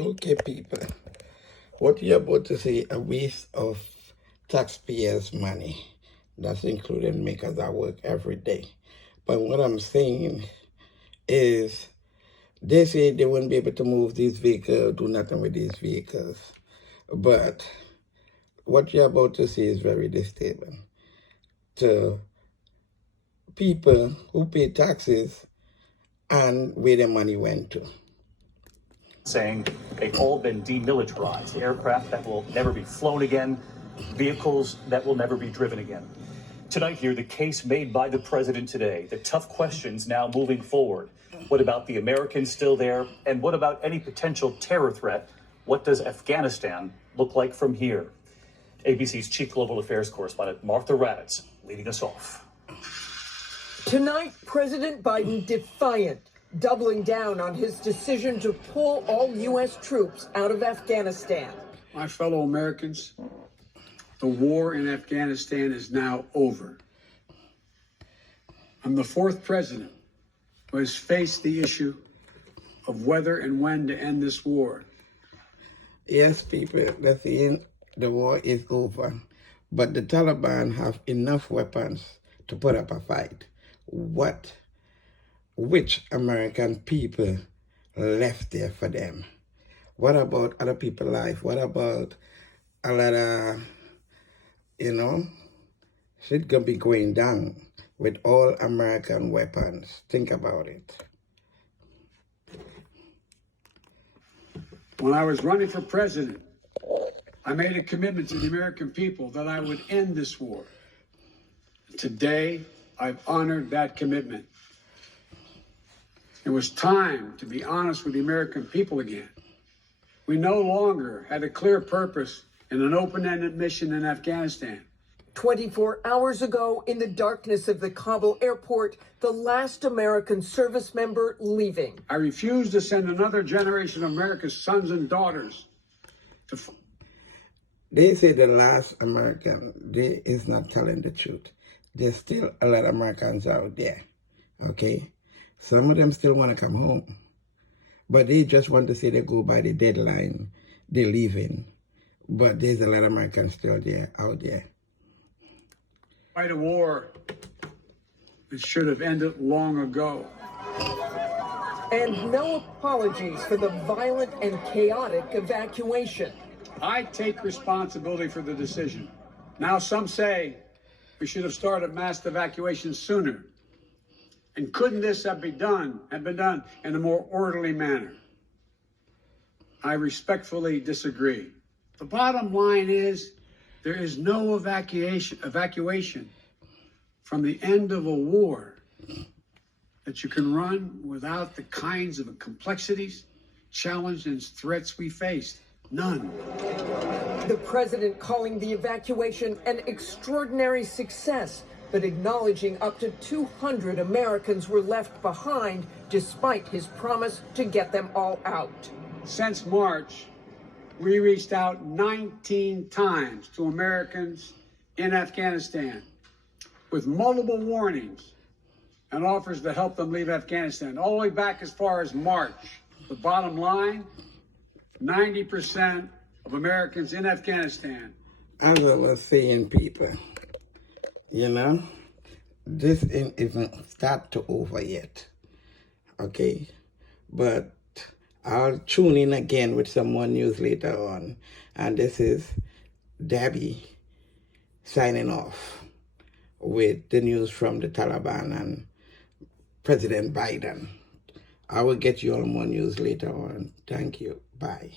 Okay, people, what you're about to see a waste of taxpayers' money. That's including makers that work every day. But what I'm saying is they say they won't be able to move these vehicles, do nothing with these vehicles. But what you're about to see is very disturbing to people who pay taxes and where their money went to. Saying they've all been demilitarized, aircraft that will never be flown again, vehicles that will never be driven again. Tonight here, the case made by the president today, the tough questions now moving forward. What about the Americans still there? And what about any potential terror threat? What does Afghanistan look like from here? ABC's Chief Global Affairs Correspondent Martha Raddatz leading us off. Tonight, President Biden defiant, doubling down on his decision to pull all U.S. troops out of Afghanistan. My fellow Americans, the war in Afghanistan is now over. I'm the fourth president who has faced the issue of whether and when to end this war. Yes, people, that's the end. The war is over. But the Taliban have enough weapons to put up a fight. Which American people left there for them? What about other people's life? What about a lot of, shit gonna be going down with all American weapons. Think about it. When I was running for president, I made a commitment to the American people that I would end this war. Today, I've honored that commitment. It was time to be honest with the American people again. We no longer had a clear purpose in an open-ended mission in Afghanistan. 24 hours ago, in the darkness of the Kabul airport, the last American service member leaving. I refuse to send another generation of America's sons and daughters to... They say the last American, they is not telling the truth. There's still a lot of Americans out there, okay? Some of them still want to come home, but they just want to say they go by the deadline, they're leaving. But there's a lot of Americans still there, out there. Fight a war that should have ended long ago. And no apologies for the violent and chaotic evacuation. I take responsibility for the decision. Now some say we should have started mass evacuation sooner. And couldn't this have been done in a more orderly manner? I respectfully disagree. The bottom line is there is no evacuation from the end of a war that you can run without the kinds of complexities, challenges, and threats we faced. None. The president calling the evacuation an extraordinary success, but acknowledging up to 200 Americans were left behind despite his promise to get them all out. Since March, we reached out 19 times to Americans in Afghanistan with multiple warnings and offers to help them leave Afghanistan, all the way back as far as March. The bottom line, 90% of Americans in Afghanistan. As I was saying, people, this ain't even start to over yet, okay? But I'll tune in again with some more news later on. And this is Debbie signing off with the news from the Taliban and President Biden. I will get you all more news later on. Thank you. Bye.